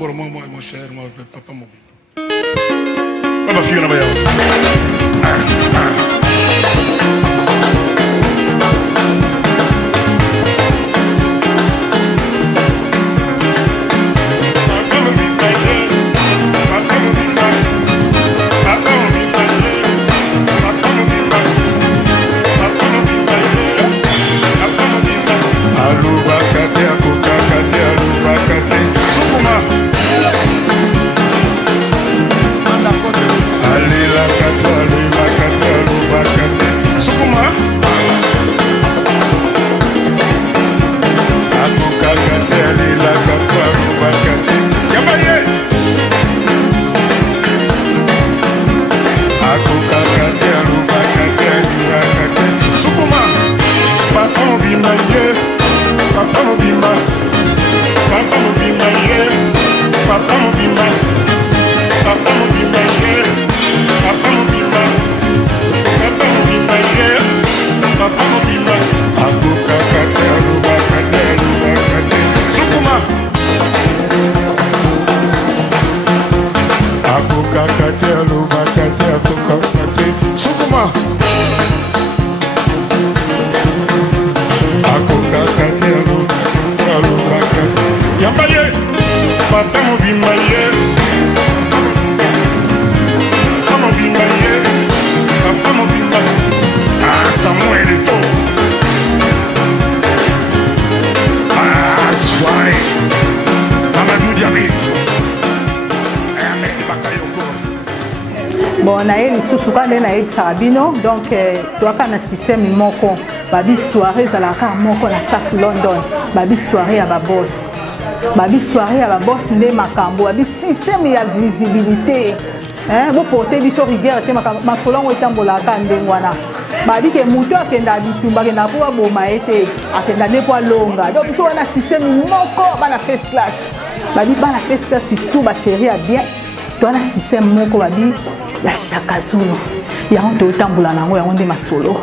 d'abord moi, mon cher, moi, papa mobile. Ma fille, on va y aller. Bon, na eli susuka nde na yebisa bino donc toaka na système moko babi soirée zalaka moko na Saf London babi soirée ya ba boss nde makambo babi système ya visibilité bo porter biso rigueur te mafolongo etambolaka ndengwana babi ke mutu akenda bitumba kenda po boma ete akenda ne po longa donc biso wana système moko bana first class babi bana first class surtout ba chérie a bien toana système moko babi ya Shaka Zulu ya on to tambola nango ya onde masolo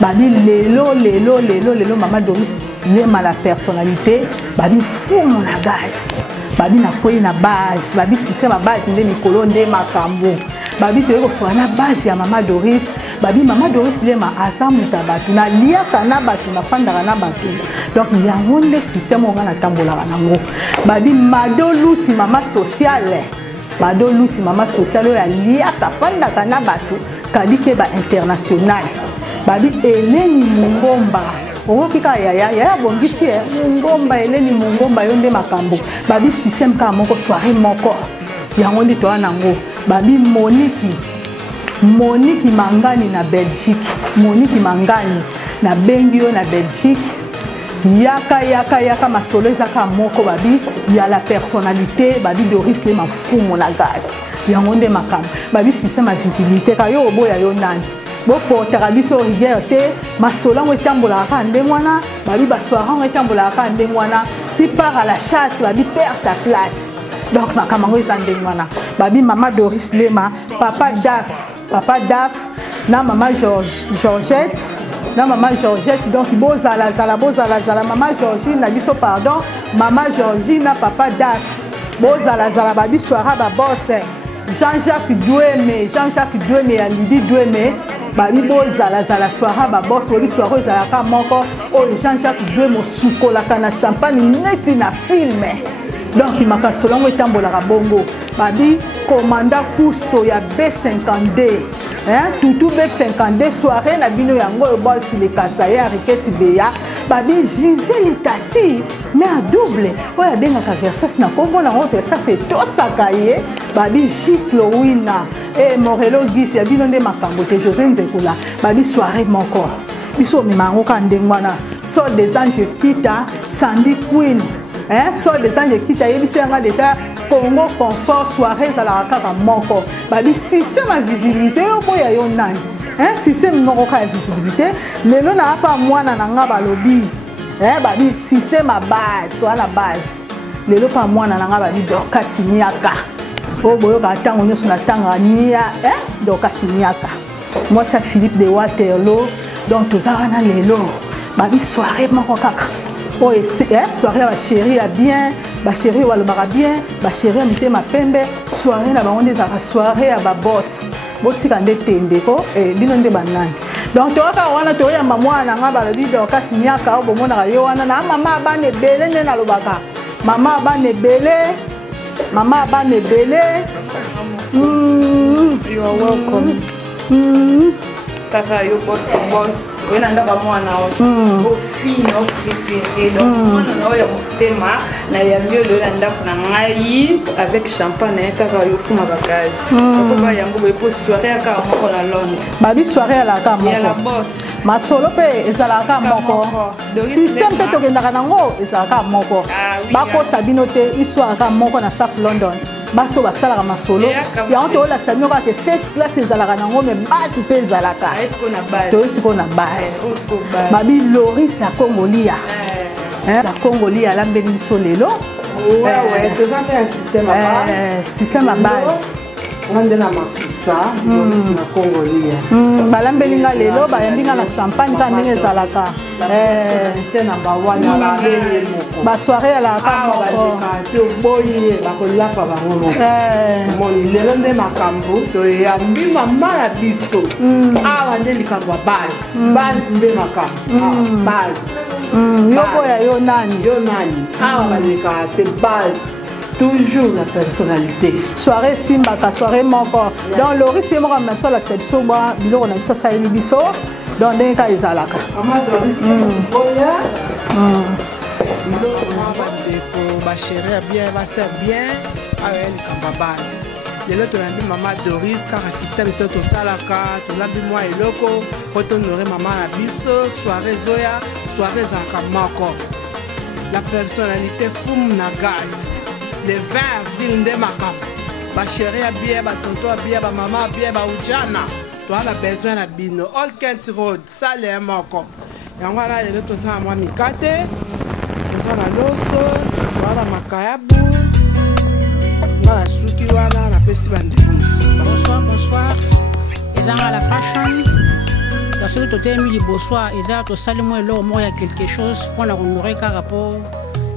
babi lelo Mama Doris lema la personnalité babi fumo na base babi na koyi na base babi système base nde mikolo nde makambo babi to ko na base ya Mama Doris babi Mama Doris lema azamu tabatu na liaka na batu na fandaka na batu donc ya onde système on na tambola nango babi madoluti mama sociale Bado luti mama sociale ya lia kafanda kana batu kadike ba international babi Eleni Mungomba okika ya bongisi Mungomba Eleni Mungomba yonde makambo babi système ka moko soirée moko ya ngondi to anango babi Monique Mangani na Belgique Monique Mangani na Bengio na Belgique yaka masolo ezaka moko babi ya la personnalité babi Doris le mafumo na gaz yango nde makam babi système ya visibilité ka yo boya yo nani bo portera biso rigueur te masolo ngo etambolaka ndengwana babi baswara ngo etambolaka ndengwana qui part à la chasse babi perd sa place donc makamango eza ndengwana babi Mama Doris Lema papa Daf na Mama Georgette na Mama Georgette donc bozala Mama Georgine na biso pardon Mama Georgine na papa Daf bozala babi soira ba boss Jean-Jacques Doueme ya Lydie Doueme babi bozala soira ba boss obi soira ezalaka moko oyo Jean-Jacques Doueme sukolaka na champagne neti na film donc makasolongo etambolaka bongo babi commanda Cousteau ya B52 Toutou B52 soirée na bino yango boss le kasaya Riketi Beya babi Gisèle Tati mais à double oya bengaka Versace na kombo na Versace tosaka ye babi Giclo Wina et Morelo Gis ya bino nde makambo te José Nzekula babi soirée moko biso mimango ka ndengwana Sol des Anges Kita Sandy Queen Sol des Anges Kita yebisanga déjà Congo confort soirée zala kaka moko babi système à visibilité yo boya yo nani système moko ka visibilité lelo na apa mwana na nga balobi babi système à base soit la base lelo pa mwana na nga babi Dorcas Niaka o boyo ka tango nyoso na tanga nia Dorcas Niaka moi ça Philippe de Waterloo donc tozara na lelo babi soirée moko kaka soirée à chérie à bien, ba chérie ou alobaka bien, ba chérie à mité ma pembe, soirée na bango des soirée à ba boss. Botika nde tendeko bino nde banani. Donc to ka wana to ya mama na nga ba lobi do ka sinyaka o bomona yo wana na mama ba ne belé nde na lobaka. Mama ba ne belé. Mama ba ne belé. You are welcome. Kaka yo boss we nanga ba mwana o fille no préféré donc mwana yo motema na ya mieux le nanda na ngai avec champagne kaka yo fuma ba gaz ko ba yango bo po soirée ka moko na Londres babi soirée la ka moko la boss masolo pe ezalaka moko système pe tokendaka nango ezalaka moko bako sabino te histoire ka moko na South London baso basalaka masolo yango toolakisa bino kaka first class ezalaka nango me basi mpe ezalaka toyesiko na base babi Loris la Congolia la Congolia alambeli biso lelo système à base balambeli nga lelo bayambi nga na champagne ka ndenge ezalaka basoirée alaka lelo nde makambo toyambi mama na biso awa nde likambo ya base nde makambo base yo boya yo nani awa balekaka te base toujours la personnalité. Soirée simbaka, soirée moko. Donc Loris c'est moi même ça l'acception moi, biloko na biso ça biso. Donc ndenge ka ezalaka. Maman Doris oya. Bandeko ba chérie bien, va ser bien avec kamba base. Lelo to yambi maman Doris car système so to salaka, to lambi moi eloko, pour honorer maman na biso, soirée zoya, soirée zaka moko. La personnalité fum na gaz. Le 20 avril nde makamba ba chérie a bien ba tonton a bien ba maman a bien ba ujana to ala besoin na bino All Kent Road sale moko yango ala lelo to sa mwa mikate to sa na loso wala makayabu ngala suki wana na pesi bandeko. Bonsoir ezanga la fashion dans ce que tu as mis bonsoir ezanga to sale mo elo mo ya quelque chose pour na honorer ka rapport.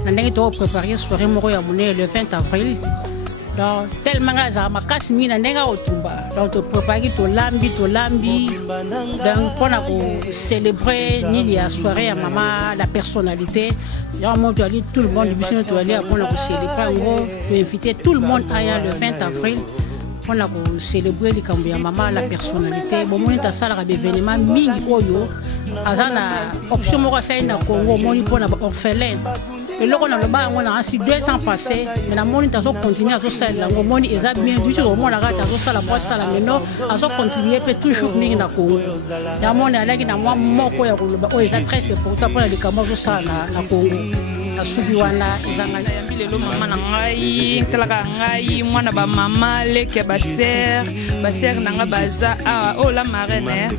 Nous avons préparé la soirée le 20 avril. Donc, tellement de donc, tu prépares ton lambi. Donc, pour célébrer la soirée à maman, la personnalité. Tout le monde, tu aller pour célébrer, tu inviter tout le monde à le 20 avril. Pour célébrer les maman, la personnalité. Bon, on a ça événement mini oyo. Azana option mo ça na Congo, moni pour na orphelin. Et là, on a ainsi 2 ans passés, mais la monnaie a continué à se faire. La monnaie est bien du tout. Au moins, la rate a se la boîte à la maison, a continué à toujours venir dans le Congo. La monnaie a l'air d'un mois mort pour les très important pour les camarades de ça à Congo. La Subiwana, les maman nangai, telaka ngai, mwana ba mama, leke ba ser nanga baza, oh la marraine.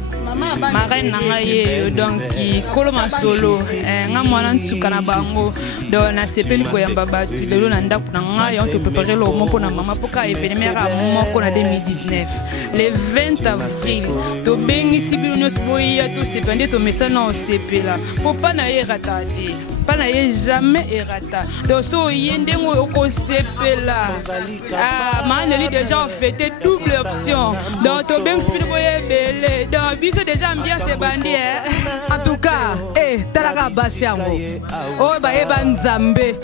Marraine nangai donc koloma solo nga mwana ntsuka na bango donc na sepeli ko yamba batu lelo na ndaku nangai on te préparer le moment pour na mama pour ka événement à moko na 2019 le 20 avril to bengi sibilo nyos boya to sepende to message na sepela pour pas na erata di pas na jamais erata donc so yendengo oko sepela maneli déjà fêté double option donc to bengi sibilo boya belé donc biso déjà ambiance c'est bandi en tout cas talaka basi yango oyo bayeba nzambe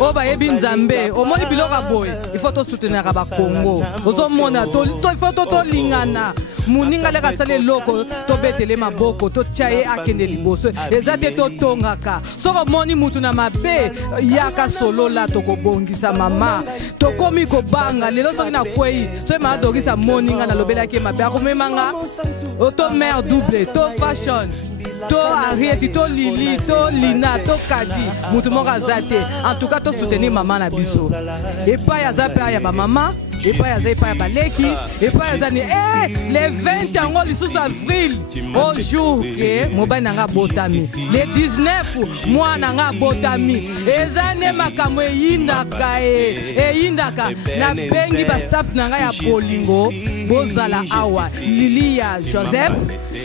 oyo bayebi nzambe omoni biloko boye il faut tosoutenaka bakongo ozomona il faut tolingana moninga leka asala eloko tobetele maboko totia ye akende liboso eza te totongaka soki omoni mutu na mabe yaka solola tokobongisa mama tokomi kobanga lelo soki nakwei soki maadokisa moninga nalobelaki ye mabe akomemanga to mare double to fashion to Arieti, to Lili, to Lina, to Kadi, mutu moko aza te. En tout cas, to soutenir maman na biso. Et pas yaza pe ya ba maman, et pas yaza pa ya baleki, et pas yaza ni le 20 yango le 6 avril au jour que mobile nanga botami. Le 19 mois nanga botami. Ezane makamwe yindaka yindaka na bengi ba staff nanga ya bolingo. bozala awa Lilia Joseph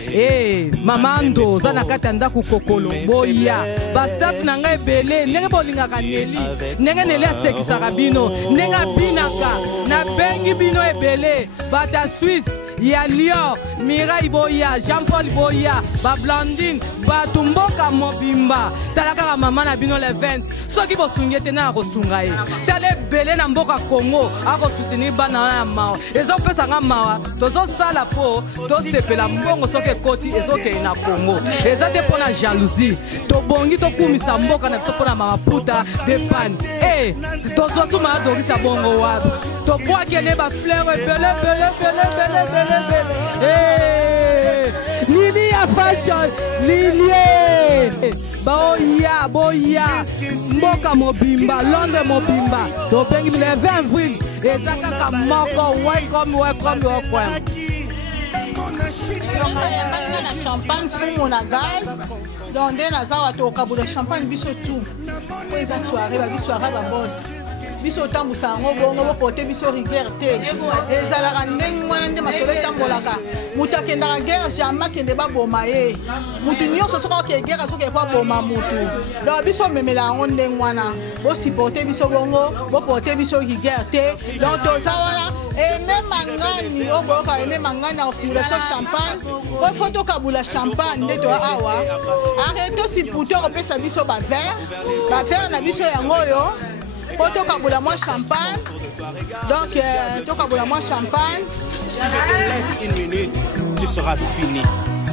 et Mamando zana kati ndako kokolo boya ba staff nanga ebele ndenge bolingaka Neli ndenge Neli asekisaka bino ndenge binaka na bengi bino ebele bata Suisse ya Lyon Mirai boya Jean-Paul boya ba Blandine ba tumboka mobimba talaka mama na bino le 20 soki bosungete na kosunga ye tale bele na mboka Congo ako soutenir bana na mawa ezo pesa nga mawa tozo sala po to sepela mbongo soki koti ezo ke na Congo ezo te pona jalousie to bongi to kumisa mboka na biso pona mama puta de pan tozo suma dorisa bongo wapi to poa kele ba fleur bele Lilia fashion Lilie boya mboka mobimba Londres mobimba to bengi le 20 avril ezaka ka moko welcome na champagne fumo na gaz donc nde naza wato okabula champagne biso tout po eza soirée ba soirée ba boss biso tambusa yango bongo bopote biso rigueur te ezalaka ndenge mwana nde masolo etambolaka mutu akendaka guerre jamais akende baboma ye mutu nyonso soki oke guerre soki epo aboma mutu donc biso omemela yango ndenge mwana bosiporte biso bongo bopote biso rigueur te donc toza wana eme mangani oboyoka eme mangani akofungula biso champagne ofo tokabula champagne nde toa awa arrete osipute okopesa biso bavere na biso yango oyo po tokabula mwa champagne donc tokabula mwa champagne. Si je te laisse une minute, tu seras fini.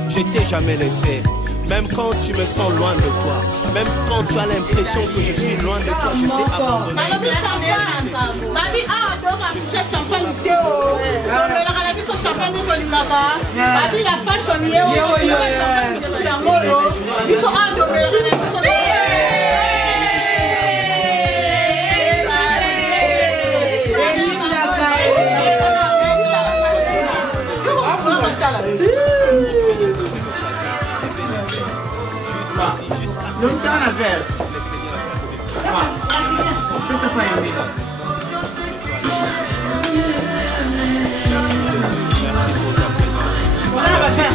Je t'ai jamais laissé. Même quand tu me sens loin de toi, même quand tu as l'impression que je suis loin de toi, je t'ai abandonné. Babi champagne, babi donc affiché champagne théo. Mais la cannabis au champagne nous colingaka. Babi la fashion yéo, champagne sur la molo. Ils sont endommagés. Donc c'est un affaire. Qu'est-ce que ça peut aimer? Voilà, on va faire.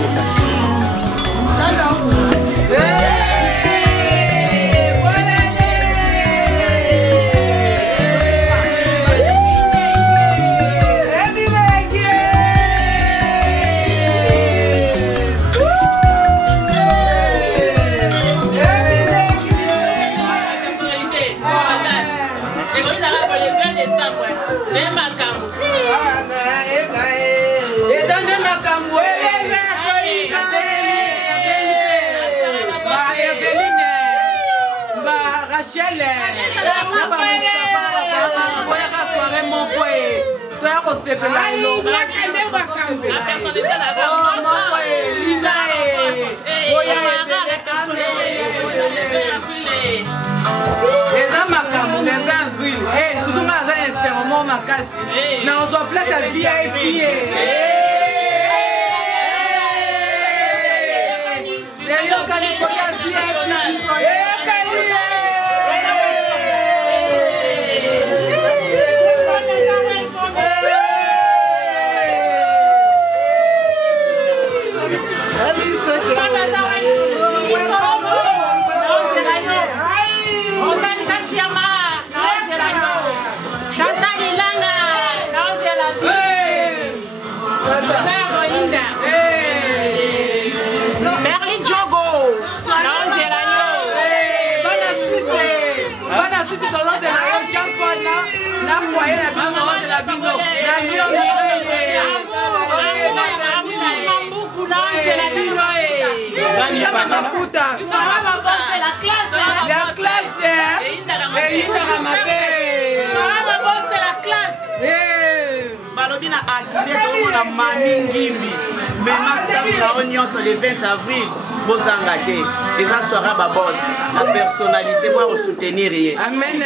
Le 20 avril, Bozangate, les assoirs à Babos, la personnalité pour soutenir. Amen.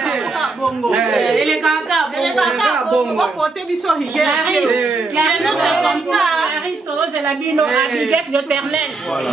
Et les caca, bon, porter biso rigueur. C'est comme ça. Aristos et la bino avec l'éternel. Voilà.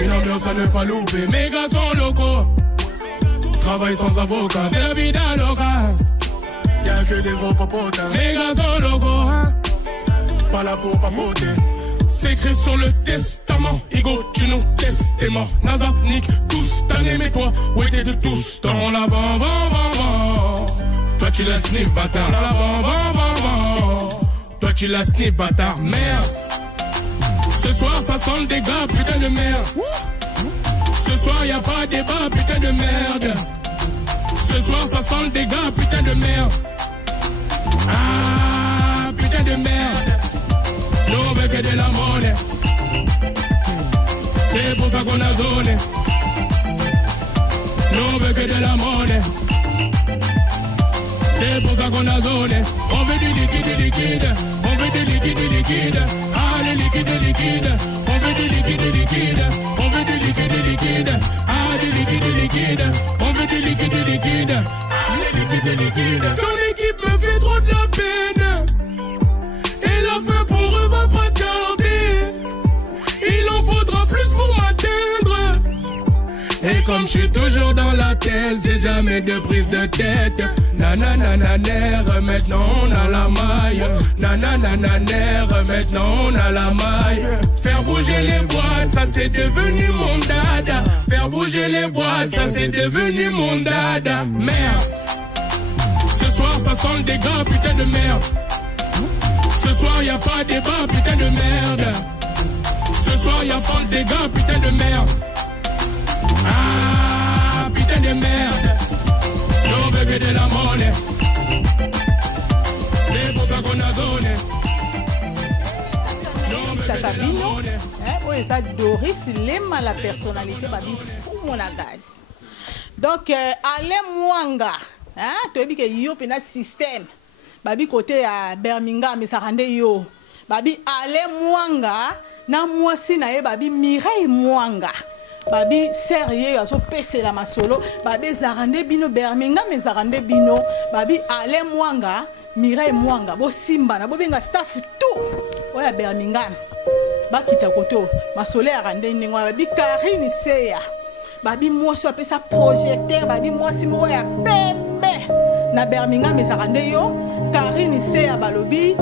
Une ambiance à ne pas louper, mes gars sont locaux. Travail sans avocat, c'est la vie d'un local. Y'a que des gros papotins, mes gars sont locaux. Pas là pour papoter. C'est écrit sur le testament. Igo, tu nous testes, t'es mort. NASA, Nick, tous, t'as aimé toi. Ouais, t'es de tous dans la bam. Toi, tu la sniff, bâtard. Dans la bam. Toi, tu la sniff, bâtard. Merde. Ce soir, ça sent le dégât, putain de merde. Ce soir, y'a pas de débat, putain de merde. Ce soir, ça sent le dégât, putain de merde. Ah, putain de merde. Nous, on veut que de la monnaie. C'est pour ça qu'on a zoné. Nous, on veut que de la monnaie. C'est pour ça qu'on a zoné. On veut du liquide. On veut du liquide. Ah, le liquide. On veut du liquide. On veut du liquide. Ah, du liquide. On veut du liquide. Ah, le liquide. Ton équipe me fait trop de la peine. Et la fin pour eux va pas tarder. Il en faudra plus pour m'atteindre. Et comme je suis toujours dans la tête, j'ai jamais de prise de tête. Nananananer, maintenant on a la maille. Nananananer, maintenant on a la maille. Faire bouger les boîtes, ça c'est devenu mon dada. Faire bouger les boîtes, ça c'est devenu mon dada. Merde. Ce soir ça sent le dégât, putain de merde. Ce soir y a pas de débat, putain de merde. Ce soir y'a pas de dégâts, putain de merde. Ah, putain de merde. Non, bébé de la monnaie. C'est pour ça qu'on a zoné. Sakabino, oui, ça Doris, l'aime la personnalité, bah, il fout mon gaz. Donc, Alain Mwanga, tu as dit que yo pena système, babi côté à Birmingham, mais ça rendait yo. Babi Alain Mwanga, na moi si na babi Mireille Mwanga. Babi sérieux aso pese la masolo babi zarande bino Birmingham mais zarande bino babi Alain Mwanga Mireille Mwanga bo simba na bo benga staff tout oya Birmingham bakita koto masolo ya rande ningwa babi Karine Seya babi moi so apesa projecteur babi moi si mo ya pembe na Birmingham mais zarande yo Karine Seya balobi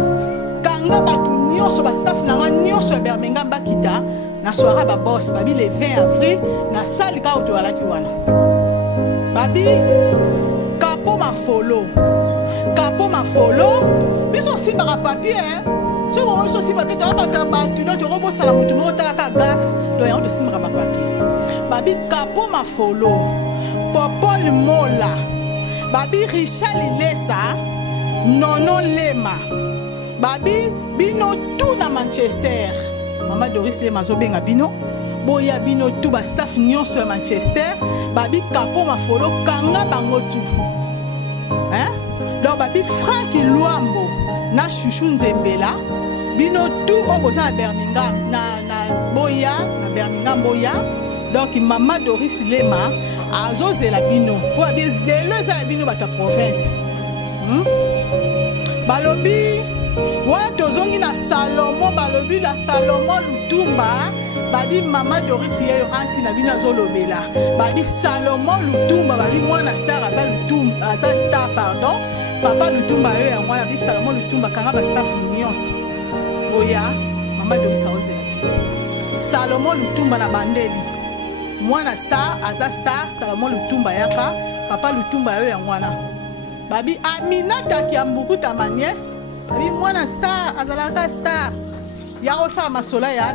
kanga batu nyonso ba staff na nyonso ya Birmingham bakita na soirée ba boss babi le 20 avril na salle ka auto ala ki wana babi kapo mafolo biso simba papier so mo so simba papier ta ba ba tu don to robo sala mutu mo tala ka gaf do ya de simba ba papier babi kapo mafolo Popol Mola babi Richard Lesa Nono Lema babi bino tout na Manchester Mama Doris le mazo benga bino boya bino tout ba staff nyonso à Manchester babi kapo mafolo kanga bango tout donc babi Frank Luambo na Chouchou Nzembela bino tout au bosa na Birmingham na boya na Birmingham boya donc Mama Doris Lema azozela bino po abi zelo za bino bata province balobi wa tozongi na Salomon balobi la Salomon Lutumba babi Mama Doris yeyo anti na bino azolobela babi Salomon Lutumba babi mwana star aza Lutumba aza star pardon papa Lutumba yeyo ya mwana babi Salomon Lutumba kanga ba staff nyonso oya Mama Doris azozela bino Salomon Lutumba na bandeli mwana star aza star Salomon Lutumba yaka papa Lutumba yeyo ya mwana babi Aminata Kiambukuta ma nièce babi mwana star azalaka star ya osa masola ya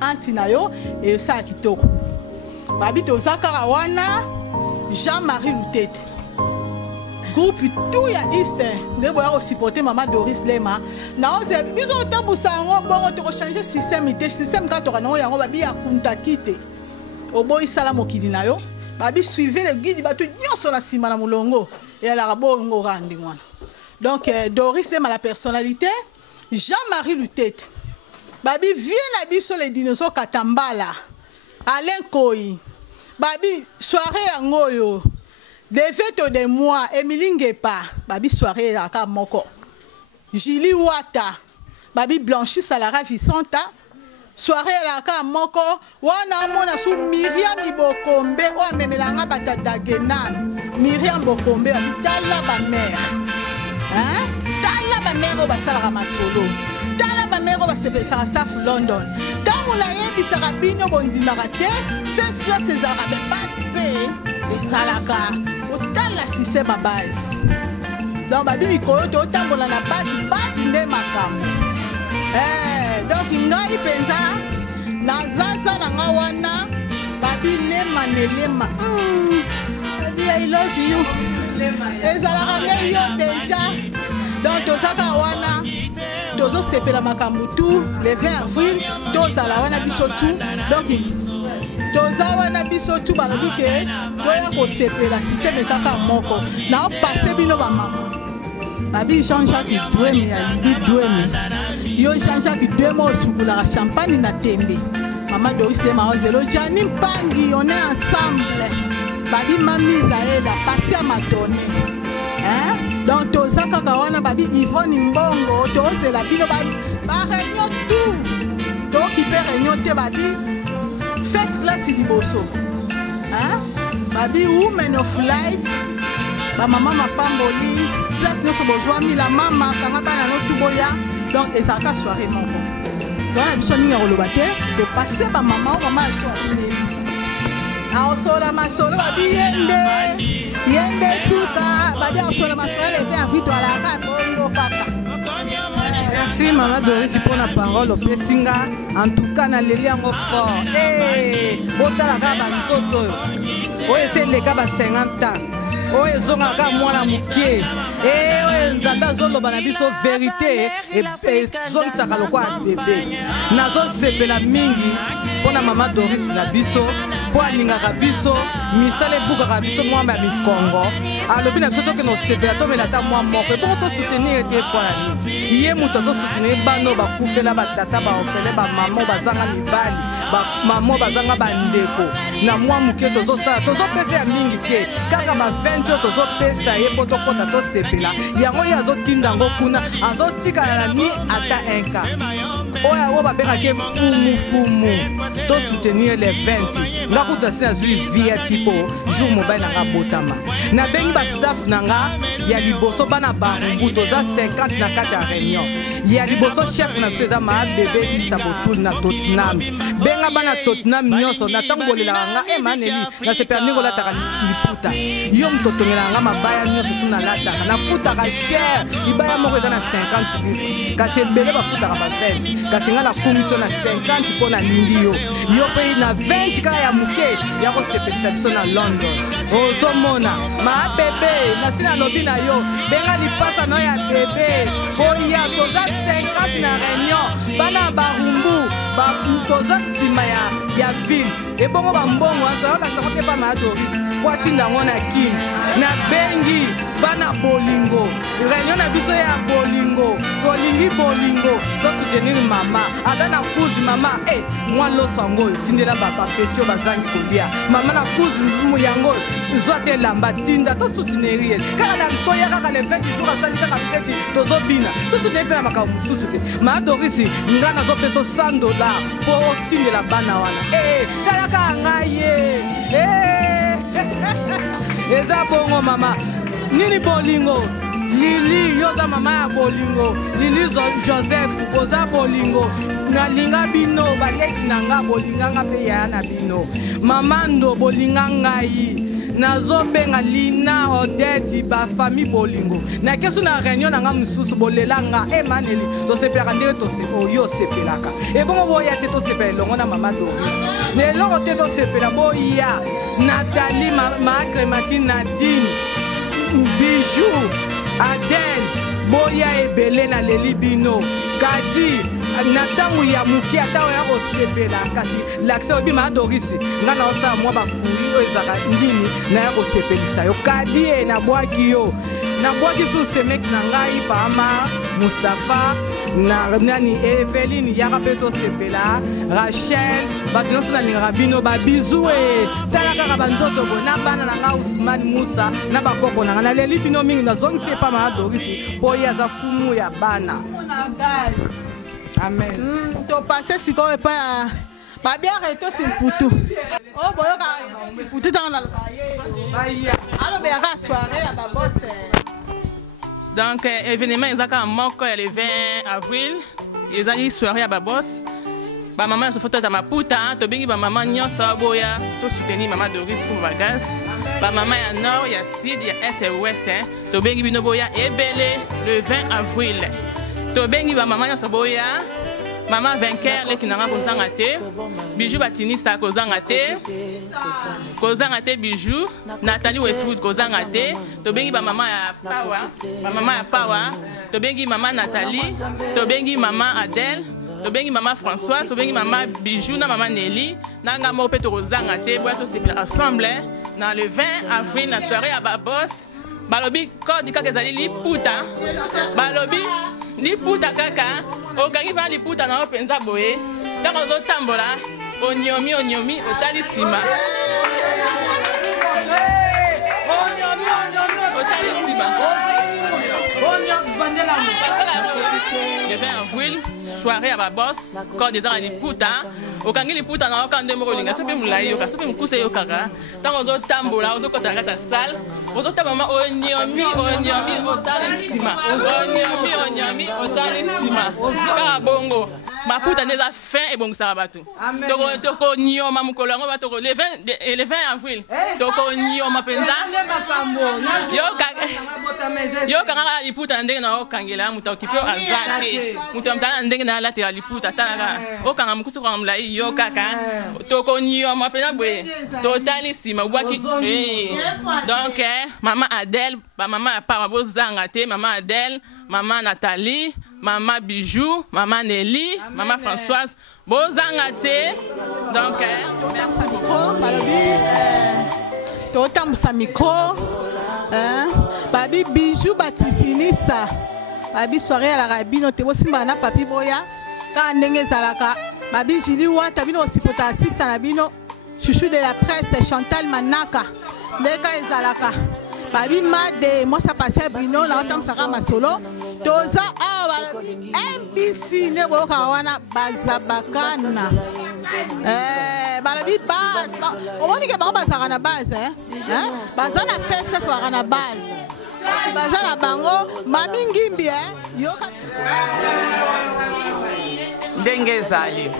anti na yo e sa kitoko babi tozaka wana Jean-Marie Lutete groupe tout ya Easter ndebo ya supporter Mama Doris Lema na ose biso tabusa ngo bongo to changer système ka to kana yango babi ya kuntakite oboyi sala mokili na yo babi suivez le guide batu nyonso na sima na mulongo et ala bongo randi ngwana. Donc Doris Lema la personnalité, Jean-Marie Lutete. Babi vient à biso les dinosaures Katambala. Alain Koyi. Babi soirée à Ngoyo. Des fêtes de mois, Émilie Ngepa. Babi soirée à Kamoko. Julie Wata. Babi Blanchis Salara Vicenta. Soirée à la Kamoko. Wana mona sou Myriam Ibokombe. Wa memelanga batata genan. Myriam Bokombe. Tala ba mère. Hein? Tala ba mère ba sala masolo. Tala ba mère ba sepesa saf London. Tangu na yebi sarabino bonzima rate. First class ezara be passe pe ezalaka. Otala si c'est ba base. Donc ba bibi ko to tambola na base nde makambo. Donc ngai penza na zaza na ngawana babi lema nelema. Babi I love you. Ezalaka ne yo déjà. Donc tozaka wana tozo sepela makambo tout le 20 avril tozala wana biso tout. Donc toza wana biso tout balobi ke boya ko sepela si c'est mesaka moko na passer bino ba maman. babi Jean-Jacques Doueme ya Lidi Doueme yo Jean-Jacques Doueme osukula champagne na tembe Maman Doris de Marozelo Gianni Mpangi on est ensemble babi Mami Zaela passé à ma donné hein donc toza kaka wana babi Yvonne Mbongo tozela bino ba réunion tout donc il peut réunion te babi first class liboso hein babi women of light ba maman mapamboli place nyonso bozwami la mama kanga bana no tuboya donc ezalaka soirée moko wana biso ninga koloba te topase ba mama so ineli aosola masolo babi yende suka babi aosola masolo lepe avitwalaka bongo kaka. Merci Maman Doris pour la parole au Pessinga. En tout cas, na leli yango fort. Botala kaba nzoto. Oye c'est les gars 50 ans. Oye zonga ka mwana mukie. Oye nzata zolo bana biso vérité et zone sakalo kwa bébé. Nazo sepela mingi pona Maman Doris la biso. Po alingaka biso misale bukaka biso mwamba mikongo. alobi na biso toke nosepela tomela ata mwa moko ebongo tosoutenir ete mpona nini ye moto azosoutenir bano bakufela batata baofele bamama bazanga mibali bamama bazanga bandeko na mwa moke tozosala tozopesa ya mingi te kaka ba20 oyo tozopesa ye mpo tokota tosepela yango ye azotinda yango kuna azotikala na ni ata inka oyo babengaki fumufumu tosoutenir les 20 nga kutu asi nazwi VIP mpo jour mobile nanga botama nabengi bastaff nanga ya liboso bana barumbu toza 50 na kati ya réunion ya liboso chef na biso eza maa bebe isa botul na Tottenham benga bana Tottenham nyonso na ntango bolelaka nga emaneli nasepela ndenge olataka liputa yo mototongela nga mabaya nyonso tu nalataka nafutaka cher libaya moko eza na 50 livre kasi ebele bafutaka ba 20 kasi nga nakomiso na 50 mpo nalingi yo yo mpe na 20 kaka ya moke ya kosepelisa biso na London ozomona maa bebe nasi nalobi na yo benga lipasa no ya bebe oya toza 50 na réunion bana barumbu toza nsima ya ville ebongo bambongo azoyokasako te pa maa Doris po atinda yango na kini na bengi bana bolingo réunion na biso ya bolingo tolingi bolingo tosoutenir mama aza na kuzi mama mwa loso yango tindela bapapeti oyo bazangi kolia mama na kuzi yango zwa te elamba tinda tosoutenir ye kaka na toya kaka le 20 jours asali kaka peti tozobina tosoutenir mpe na makambo mosusu te maa Doris nga nazopesa $100 mpo otindela bana wana talaka ngai ye eza bongo mama nini bolingo Lili yoza mama ya bolingo Lili Joseph boza bolingo nalinga bino baleki nanga bolinganga mpe yaya na bino mama ndo bolinga ngai nazobenga Lina Odette bafamille bolingo na kesu na réunion nanga mosusu bolelanga emaneli tosepelaka ndenge oyo osepelaka ebongo boya te tosepela elongo na mama Doris na elongo te tosepela boya Nathalie Macrematine Nadine Bijou Adèle boya ebele na leli bino kadi na ntango ya moke ata oya kosepela kasi l'accès oyebi maa Doris nga na osala mwa bafuri oyo ezaka nini naya kosepelisa yo kadi nabwaki yo nabwaki susemeki na ngai Pama Mustapha na nani Eveline yaka mpe tosepela Rachel bato nyonso nalingaka bino babizu tala kaka banzoto boye na bana na nga Ousmane Moussa na bakoko na nga naleli bino mingi nazongisi epa maa Doris mpo ye aza fumu ya bana amen topase sikoyo epa ya babiarete simputu oyo boyoka simputu ntango naloba ye alobeyaka soirée ya babose. Donc, événement, il y a le 20 avril, il y a une soirée à Babos. Ma maman se fait à ma puta, tu bien ma maman n'y a pas boya, tu soutenir maman Doris Foumagas. Ma maman est nord, il y a sud, il y a est et ouest. Tu bien bino boya et belé le 20 avril. Tu bien ma maman n'y a pas boya. Maman vainqueur, les qui n'ont pas posé Bijou Batinista Kozangate, Kozangate Bijou, Nathalie Westwood Kozangate, Tobengi maman à Power, Tobengi maman Nathalie, Tobengi maman Adèle, Tobengi maman Françoise, Tobengi maman Bijou, na maman Nelly, Nanga Mopeto Kozangate, Boato c'est ensemble, dans le 20 avril, la soirée à Babos. balobi corde kaka ezali liputa balobi liputa kaka okangi va liputa na openza boye ntango ozotambola onyomi otali nsima Le 20 avril, soirée à Babos, corps des arts à Liputa. Au Kangi Liputa, on a encore deux mots. Il sopi moulaï, on sopi mousse et okara. Tant qu'on a tambola, on a encore la salle. On a tamama onyomi, otalissima. Onyomi, otalissima. Karabongo. Ma puta n'est pas fin et bon sarabatu. Toko nyoma mukolo, on va toko le 20 avril. Toko nyoma penza. Yo kanga Liputa ndenge na okangela muta okipe azate. Muta mtana ndenge na latéral Liputa tanaka. Okanga mukusu kwa mlai yo kaka. Toko nyoma penza bwe. Totalissima waki. Donc maman Adèle, maman Papa Bozangate, maman Adèle, maman Nathalie, maman Bijou, maman Nelly, maman Françoise, Bozangate. Donc merci beaucoup. Balobi totam sa micro. Babi Bijou batisinisa. Babi soirée à la rabino te bosimba na papi boya. Ka ndenge zalaka. Babi Jili wata bino osipota assista na bino. Chouchou de la presse Chantal Manaka. Ndeka ezalaka. Babi Made, moi ça passait Bruno, là on sera masolo. Toza MBC ne boka wana bazabakana. Balabi base. On dit que ba bazaka na base hein. Bazana festa soara na base. Bazana bango mami ngimbi yoka. Ndenge zali.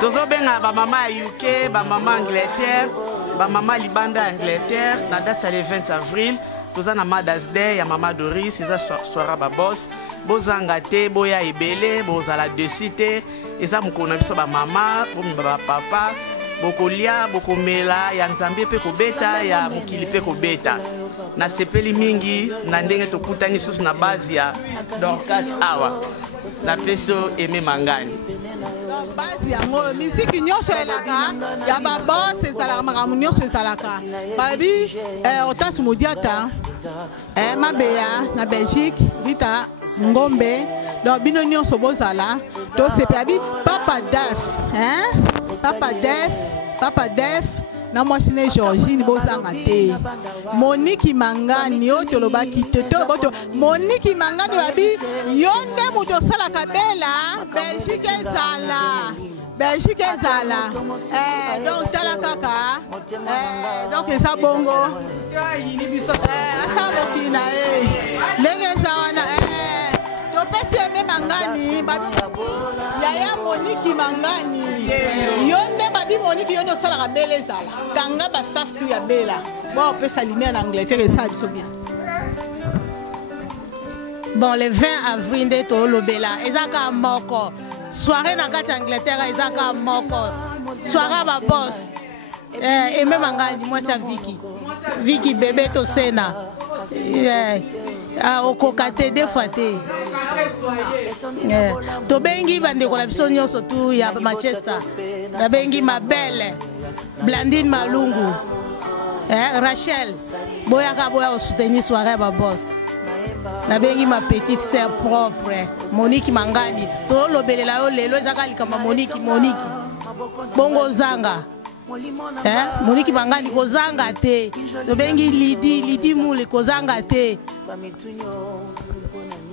Tozo benga ba mama UK, ba mama Angleterre. Ba mama libanda Angleterre na date le 20 avril toza na Mother's Day ya mama Doris eza soara ba boss bozanga te boya ebele bozala desite eza mukona biso ba mama ba papa bokolia bokomela ya nzambe pe kobeta ya mukili pe kobeta na sepeli mingi na ndenge tokutani susu na base ya Dorcas awa na peso Aimé Mangani. Base yango musique nyonso elaka ya ba boss ezalaka makamu nyonso ezalaka babi Otas Modiata mabeya na Belgique Rita Ngombe donc bino nyonso bozala to sepabi Papa Def na mwasine Georgine bozanga te Monique Mangani otolobaki te to Monique Mangani babi yonde muto sala kabela Belgique ezala donc tala kaka donc eza bongo asa mokina ndenge eza wana topesi Aimé Mangani babi yaya Monique Mangani yonde babi Monique yonde osalaka bela ezala kanga bastaff tu ya bela bon opesa lumière na Angleterre esa biso bien. Bon, le 20 avril nde tolobela ezaka moko soirée na kati Angleterre ezaka moko soirée ba boss Aimé Mangani moi c'est Vicky bébé tosena okokate deux fois te tobengi bandeko na biso nyonso tu ya Manchester nabengi Mabele Blandine Malungu Rachel boyaka boya soutenir soirée ba boss nabengi ma petite sœur propre Monique Mangani tolobelela yo lelo ezaka likamba Monique bongo zanga Monique Mangani kozanga te tobengi Lidi Muli kozanga te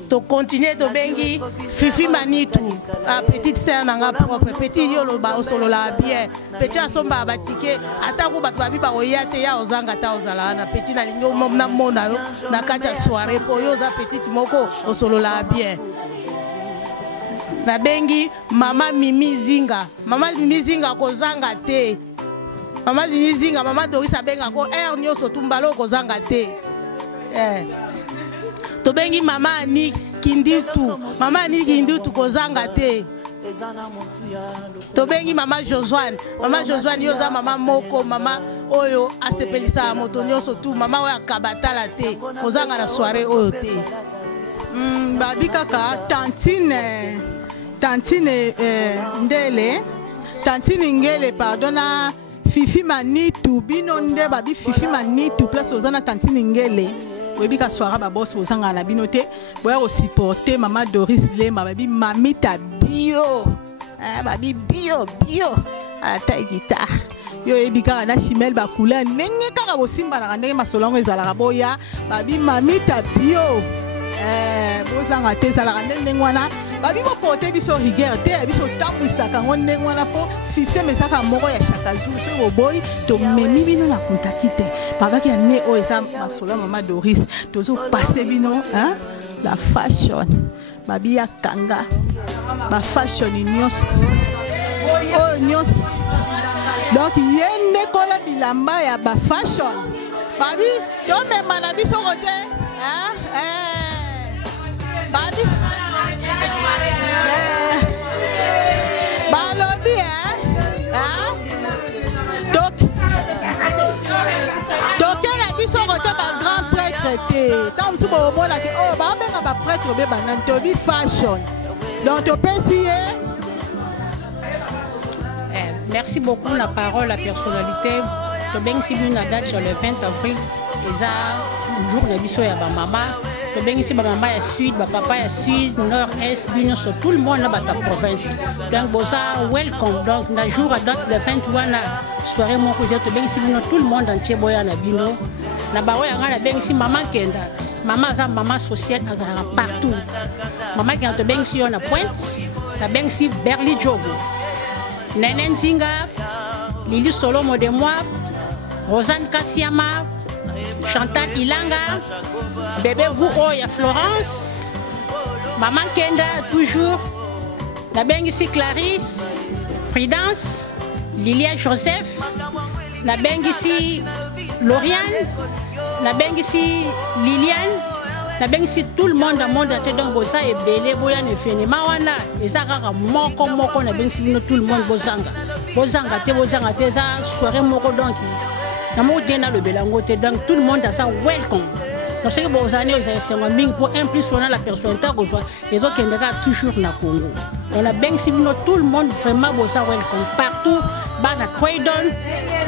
to continuer tobengi Fifi Manitou petite sœur nanga propre petit yo loba osolola bien petit asomba batike atako bato babi ba oya te ya ozanga ta ozala na petit na lingo na mona yo na kati ya soirée po yo za petite moko osolola bien na bengi mama Mimi Zinga kozanga te mama Mimi Zinga mama Doris abenga ko nyoso tumbalo kozanga te tobengi mama Ani Kinditu kozanga te tobengi mama Josuane yoza mama moko mama oyo asepelisa moto nyonso tu mama oyo akabatala te kozanga na soirée oyo te babi kaka tantine Ngele pardonna Fifi Manitou bino nde babi Fifi Manitou place ozana tantine Ngele Webika soara ba boss bozanga na binote. Boya supporter Maman Doris Lema babi mamita bio. Babi bio à ta guitare. Yo ebika na chimel ba couleur nenge kaka bosimba na ndenge masolongo ezalaka boya babi mamita bio. Bozanga te ezalaka ndenge wana babi bo porter biso rigueur te biso tambwisaka ngo ndenge wana po système ezaka moko ya chaque jour so boboy to memi bino na contacte te babaki ane o eza masolo Maman Doris tozo passer bino la fashion babi ya kanga ba fashion nyonso nyonso donc yende kola bilamba ya ba fashion babi to mema na biso kote babi balobi toke na biso kote ba grand prêtre te tant mosusu bomona ke o babenga ba prêtre be banani tobi fashion donc topesi ye. Merci beaucoup la parole, la personnalité. To ben si une date sur le 20 avril, eza jour de biso ya ba maman. To ben si ba maman ya sud, ba papa ya sud, nord, est, bino sur tout le monde là ta province. Donc boza welcome. Donc na jour à date le 21 na soirée mon cousin to ben si bino tout le monde entier boya na bino. Na ba oya ngala ben si maman kenda. Maman za maman sociale azara partout. Maman qui to ben si on a Pointe, la ben si Berli Jogo. Nenen Zinga, Lili Solomo de moi, Rosanne Kassiama, Chantal Ilanga, Bébé Gouro et Florence, Maman Kenda toujours, la Bengisi Clarisse, Prudence, Lilia Joseph, la Bengisi Lauriane, la Bengisi Liliane, la Bengisi tout le monde dans le monde entier donc bosa et belé boya ne fait ma wana et ça kaka moko na Bengisi bino tout le monde bozanga te ça soirée moko donc na mo tena le belango te donc tout le monde a ça welcome donc c'est que bozane aux sengaming pour impressionner la personne ta ko soit les autres qui ndeka toujours na Congo on a Bengisi bino tout le monde vraiment bosa welcome partout bana Croydon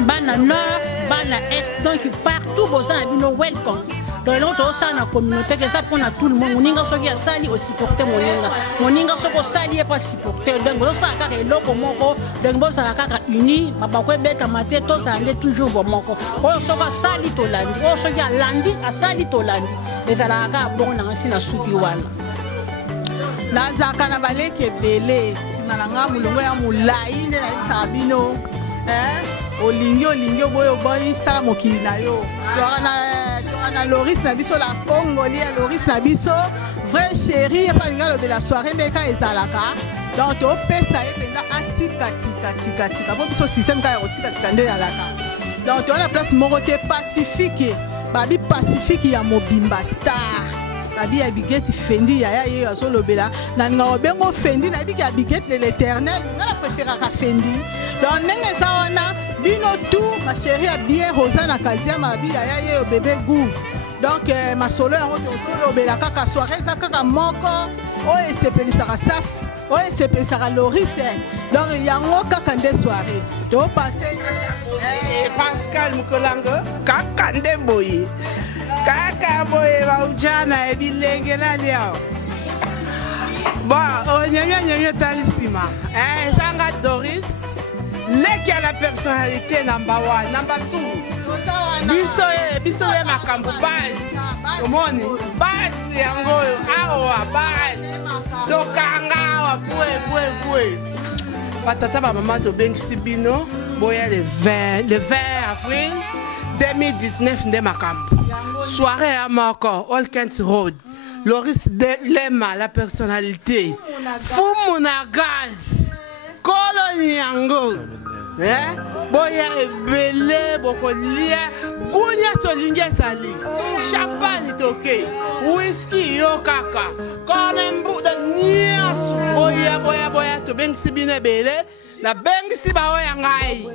bana nord bana est donc partout bosa bino welcome. Donc l'autre ça la communauté que ça prend à tout le monde. Moninga soki a sali aussi porter moninga soko sali et pas supporter. Donc ça kaka eloko moko donc bon ça kaka uni ba ko beta maté to ça allait toujours bon moko. O soka sali to landi. O soki a landi a sali to landi. Et ça la kaka bon na sina suki wana. Nazaka na baleke belé simalanga mulongo ya mulai ne na sabino. Olingo boyo boy sala mokili na yo. Na Loris Nabiso la Congolia Loris Nabiso vrai chéri et pas de la soirée de quand ezalaka donc to pesa e penda atika pour biso système ka tika nde yalaka donc to la place morote pacifique babi pacifique ya mobimba star babi ya bigeti fendi ya ye azo lobela na nga obengo fendi na bigi ya bigeti l'éternel nga la préféra ka fendi donc nenge za wana bino tout ma chérie a bien Rosanne Kazia ma bi ya ye bébé goût donc ma solo yango tozolobela kaka soirée eza kaka moko oyo esepelisaka saf oyo esepelisaka Loris donc yango kaka nde soirée topase ye Pascal Mukolango kaka nde boye kaka boye baujana ebilenge nani yao bon onyemye talisima ezanga Doris leki à la personnalité number 1 number 2 biso ye makambo base omoni base yango awa base tokanga awa bwe batata ba mama to Bengisi bino boya le 20 avril 2019 nde makambo soirée à moko All Kent Road Loris Lema la personnalité Fumuna Gaz Colony yango boya ebele bokolia gunya solingi ezali champagne toke whisky yo kaka konembu de nyonso boya to Bengisi bino ebele na Bengisi baoya ngai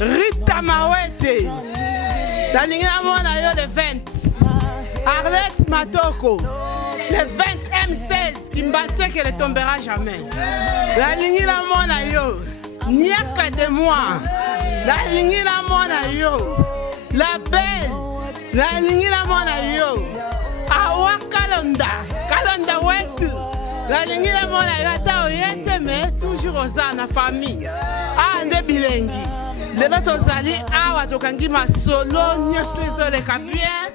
Rita Mawete nalingi namona yo le 20 Arlette Matoko le 20 M16 Kimbanseke ne tombera jamais nalingi namona yo Niaka de moi, la ligne la mona yo, la belle, nalingi namona yo awa kalonda wetu nalingi namona yo ata oyete me toujours oza na famille nde bilengi lelo tozali awa tokangi masolo nyonso ezoleka bien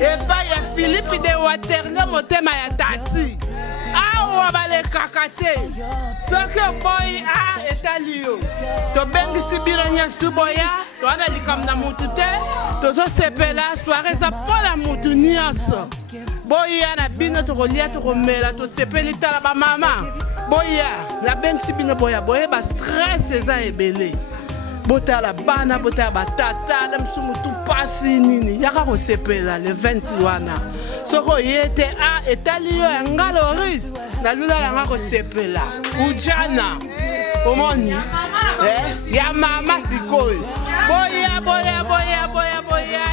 epai ya Philippe de Waterloo motema ya tati awa balekaka te soki oboyi etali yo tobengisi bino nyonso boya towana likambo na mutu te tozosepela soire eza mpola mutu nyonso boya na bino tokolia tokomela tosepeli tala bamama boya nabengisi bino boya boyeba stress eza ebele botala bana botala batata lemsu mutu pasi nini yaka kosepela le 20 wana soko yete etali yo ya ngaloris nalula langa kosepela ujana omoni ya mama sikoyo boya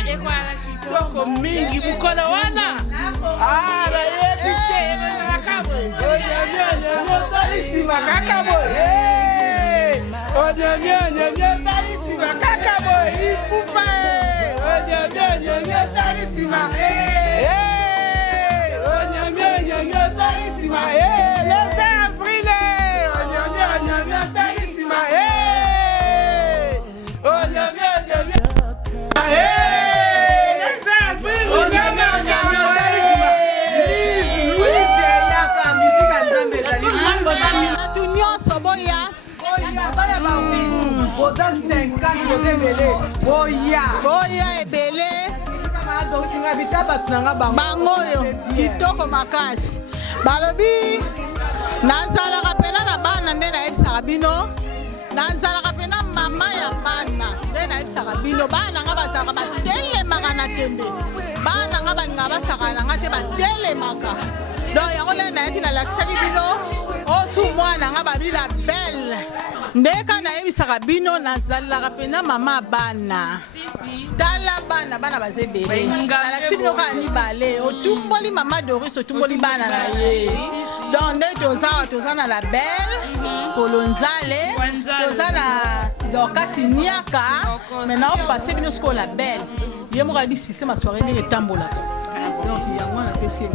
ekwala kitoko mingi bukolo wana nayebi te osalisi makaka boye boya ebele bangoyo kitoko makasi balobi nazalaka pena na bana nde nayebisaka bino nazalaka pena mama ya bana nde nayebisaka bino bana nga bazalaka batelemaka na tembe bana nga balingaka basaka nanga te batelemaka donc yango nde nayeki nalakisaki bino osu mwana nga babila belle ndeka nayebisaka bino nazalaka pena mama bana tala bana bazebele nalakisi bino kaka mibale otumboli mama Doris otumboli bana na ye donc nde toza na la belle kolonzale toza na dorkasi niaka maintenant opase bino sikoyo la belle ye moko ayebi sise masoire ndenge etambolaka donc yango napesi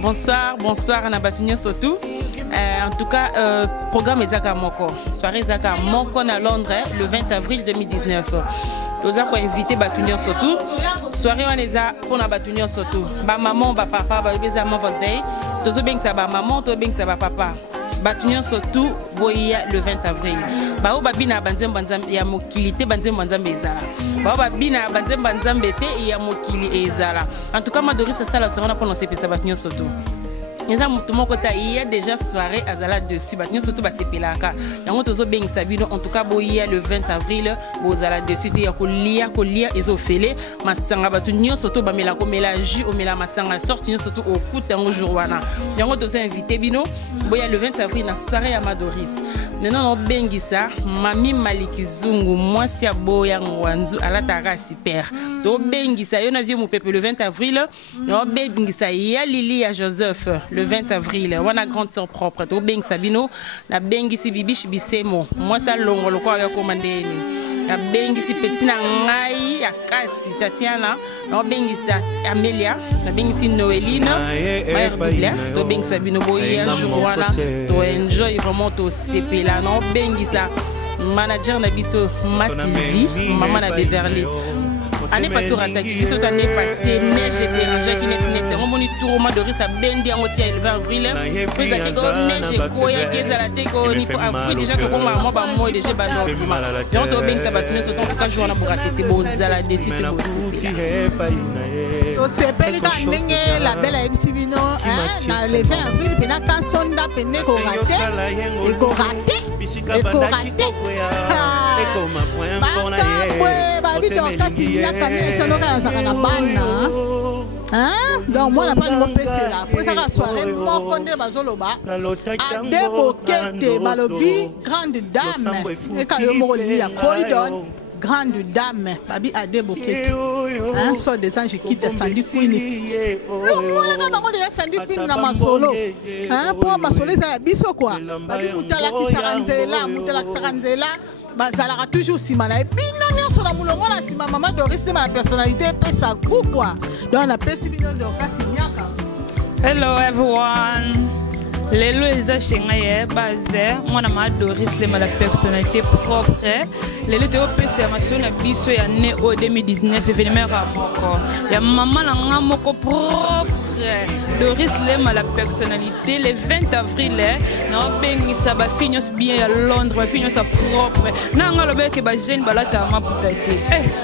Bonsoir, Nabatunyo Sotou. En tout cas, programme Ezaka Moko. Soirée Ezaka Moko à Londres le 20 avril 2019. Nous avons invité Batunyo Sotou. Soirée on les a pour Nabatunyo Sotou. Ba maman, ba papa, ba bébé Mother's Day. Tozo beng sa ba maman, to beng sa ba papa. Batunyo Sotou boya le 20 avril. Ba o babina banzem banzam ya mokilité banzem banzam ezala. Ba o babina banzem banzam bete ya mokili ezala. En tout cas, ma Doris ça la soirée pour nous c'est Batunyo Sotou. Il y a déjà soirée à Zala dessus. Batunyo Sotou ba sepelaka. Yango tozo beng sabino en tout cas boya le 20 avril bo Zala dessus te ya kolia ezofele masanga Batunyo Sotou ba mela ko mela jus o mela masanga sorti Sotou au coup tango jour wana. Yango tozo invité bino boya le 20 avril na soirée à Madoris. Non bengisa mami Malikizungu moi si boya ngwanzu alatara super. To bengisa yo na vie mon peuple le 20 avril. No bengisa ya Lili ya Joseph le 20 avril. Wana grande sœur propre. To bengisa bino na bengisi bibish bisemo. Moi ça longo lokwa ya commandé ni. Na bengisi petit na ngai ya Kati Tatiana. No bengisa Amelia, na bengisi Noéline, mère double. To bengisa bino boya jour wana. To enjoy vraiment to CP là non bengisa manager na biso ma Sylvie maman na Beverly année passée rataki biso année passée neige dérangeait qui net on moni tourment de risa bendi en otia le 20 avril puis à ko neige ko ya keza la teko ni pour avril déjà ko moi ba moi déjà ba no donc to bengisa Batunyo Sotou en tout cas jour na pour tete bozala dessus te bossi to sepeli ka ndenge la belle ayebisi bino na le 20 avril pena ka sonda pene ko raté donc moi la pas nous passer là après ça soirée moko nde bazoloba adebokete balobi grande dame et quand yo moko li ya Croydon grande dame babi adebokete so des anges quitte Sandy Queen le nga bango de Sandy Queen na masolo pour masolo ça biso quoi babi mutala ki saranzela bazalaka toujours nsima na ye bino nyonso na molongo na nsima mama Doris Lema na personnalité epesa goût quoi donc napesi bino Dorcas Nyaka. Hello everyone. Lelo eza shenga ye baze mwana ma Doris Lema la personnalité propre. Lelo te opesa maso na biso ya né au 2019 événement moko. Ya maman na nga moko propre. Doris Lema la personnalité le 20 avril na bengisa ba finyos bien à Londres ba finyos propre. Na nga lobeke ba jeune balata maputa te.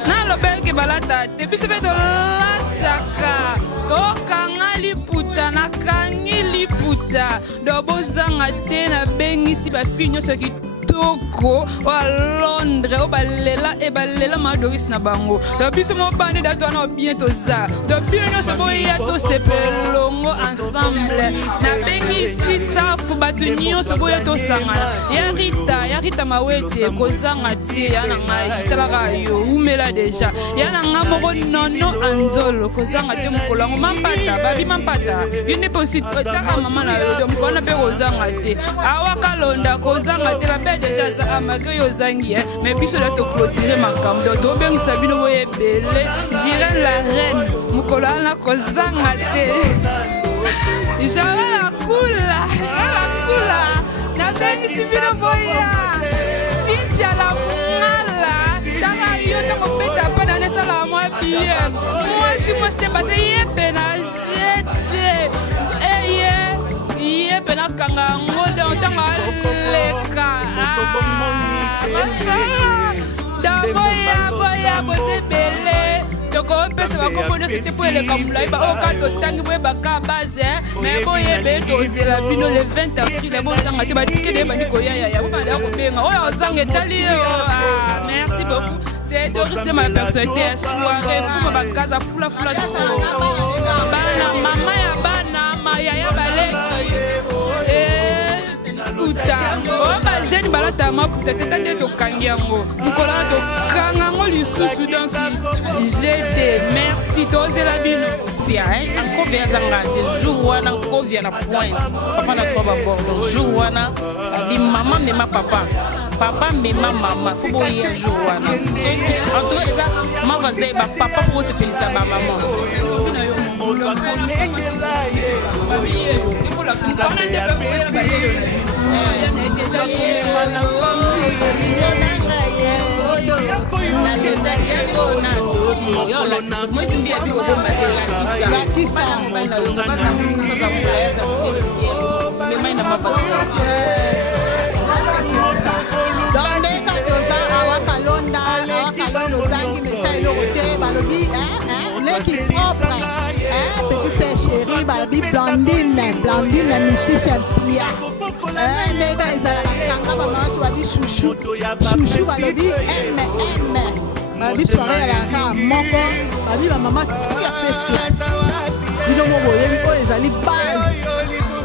Na lobeke balata te biso beto lataka. Kokanga liputa na kangi liputa dobozanga te na bengisi ba finyo soki toko wa Londres o balela e balela ma Doris na bango do biso mo bande dato na bientôt za do bientôt se boya to se pelongo ensemble na bengisi safu batunyo se boya to sangana ya Rita mawete kozanga te ya na ngai talaka yo umela deja ya na ngamoko nono anzolo kozanga te mukolango mampata babi mampata yone possible ta mama na yo donc on pe kozanga te awaka londa kozanga te la déjà za amake yo zangi mais biso la to clôturer makambo to bengisa bino boye bele j'irai la reine mukola na kozanga te jala kula na bengisi bino boye Cynthia la mala tanga yo to kopeta pa na sala moi bien moi si moi j'étais passé yebe na jete Iye pena kanga ngode otanga leka boya bose bele toko pesa bakombono c'était pour le kamulai ba okato tangi boye baka base mais boye be tozela bino le 20 avril bon tanga te batike de bandiko ya ba da ko benga oya ozange tali merci beaucoup c'est Doris de ma personnalité soirée fuma bakaza fula bana mama ya bana maya baleki puta o ba jeune balata ma puta tete to kangiango mukola to kangango lisusu donc j'étais merci tozela bino via encore via zangante jour wana ko via na point papa na ko ba bordo jour wana di maman de ma papa mais ma maman faut boyer jour wana ce qui en tout cas ma va se ba papa faut se pelisa ba maman l'équipe propre, petite sœur chérie, baby Blandine Misty Champia. Les gars, ils ont la maman, tu vas dire chouchou, baby baby soirée à la carte, baby ma maman qui a fait classe. Ils ont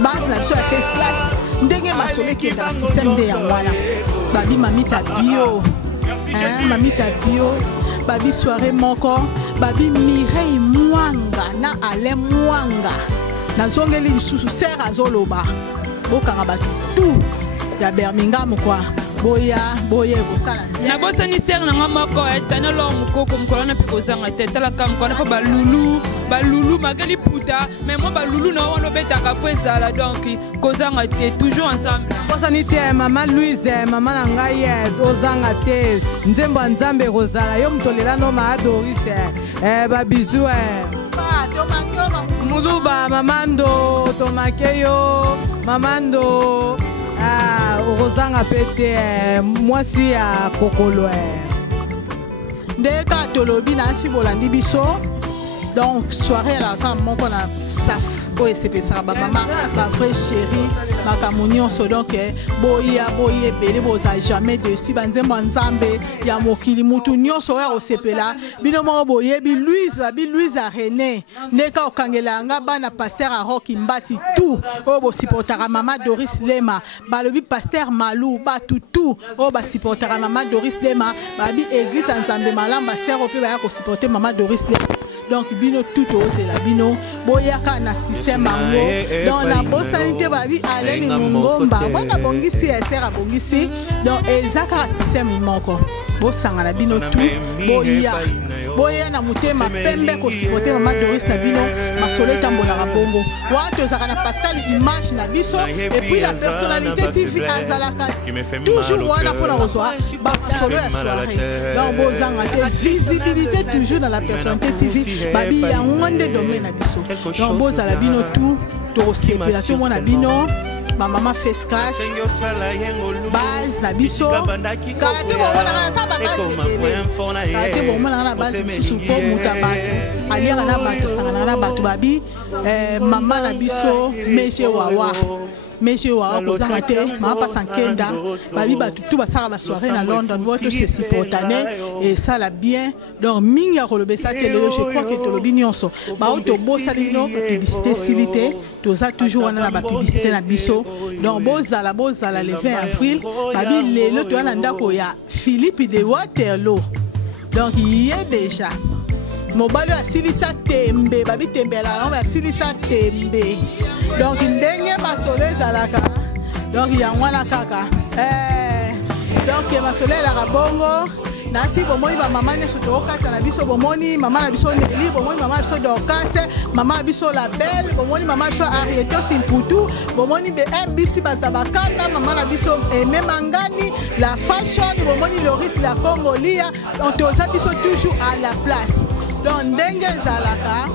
base na biso ya first class. Ndenge masole qui est dans le système de Yangwana. Baby mamita bio, mamita bio. Babi soirée moko babi Mireille Mwanga na Ale Mwanga na zongeli lisusu ser azoloba bokanga batu tout ya Birmingham quoi boya kosala na bosani ser na moko etana lo mukoko mkola na pikozanga tete la kam kona fa balulu magali puta mais moi balulu na wana betaka fo ezala donc kozanga te toujours ensemble bosani te mama Louise mama na ngai ozanga te nzembo nzambe kozala yo mtolela no ma Doris ba bizu muluba mamando tomakeyo mamando ozanga pete mwasi ya kokolo ndeka tolobi na si bolandi biso donc soirée à la femme mon qu'on a saf boy c'est ça ba maman ma vraie chérie ma camunion so donc boya belé boza jamais dessus banzembo nzambe ya mokili mutu nyonso ya osepela bino mo boye bi Louise René ndeka okangela nga bana pasteur a Rock Mbati tout o bo supportera mama Doris Lema balobi pasteur Malou ba tout o ba supportera mama Doris Lema babi église nzambe malamba sero pe ba ko supporter mama Doris Lema donc bino tout c'est la bino boyaka na système ango donc na bosanité babi aleni mungomba bona bongisi esera bongisi donc ezaka système moko bosanga na bino tout boya na mutema pembe ko supporter Maman Doris na bino masolo tambola bongo wato zaka na Pascal image na biso et puis la personnalité TV azalaka toujours wana pour la recevoir ba masolo ya soirée donc bozanga te visibilité toujours dans la personnalité TV babi ya ngonde domaine na biso donc bozala bino tout to sepelation mona bino ma maman first class base na biso kalate bomona na sa base ebele kalate bomona na base biso po muta bato aliaka na bato sangana na bato babi mama na biso Monsieur Wawa kozanga te ma pa sankenda babi bato tout basaka ba soirée na London votre c'est spontané et ça la bien donc mingi ya kolobe ça te lelo je crois que to lobi nyonso ba auto bossa dino publicité silité toza toujours on a la publicité na biso donc bozala le 20 avril babi lelo to na ndako ya Philippe de Waterloo donc il est déjà mobali asilisa tembe babi tembela na asilisa tembe donc ndenge masolo ezalaka donc yango wana kaka donc masolo elaka bongo nasi bomoni bamama nyonso tokata na biso bomoni mama na biso Neli bomoni mama na biso Dorcas mama na biso Label bomoni mama na biso Arieto Simputu bomoni BMBC bazabakanda mama na biso Aimé Mangani la fashion bomoni Loris la Congolia donc toza biso toujours à la place donc ndenge ezalaka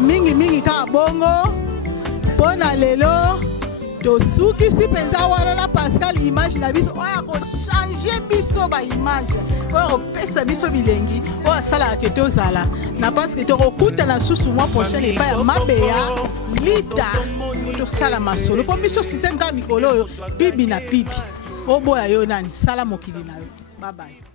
mingi ka bongo pona lelo to suki si penza wana na Pascal image na biso oya ko changer biso ba image oya ko pesa biso bilengi oya sala ke tozala na parce que to kokuta na susu mois prochain et pas mabeya lita to sala masolo po biso système ka mikolo yo pibi na pibi oboya yo nani sala mokili na yo bye bye.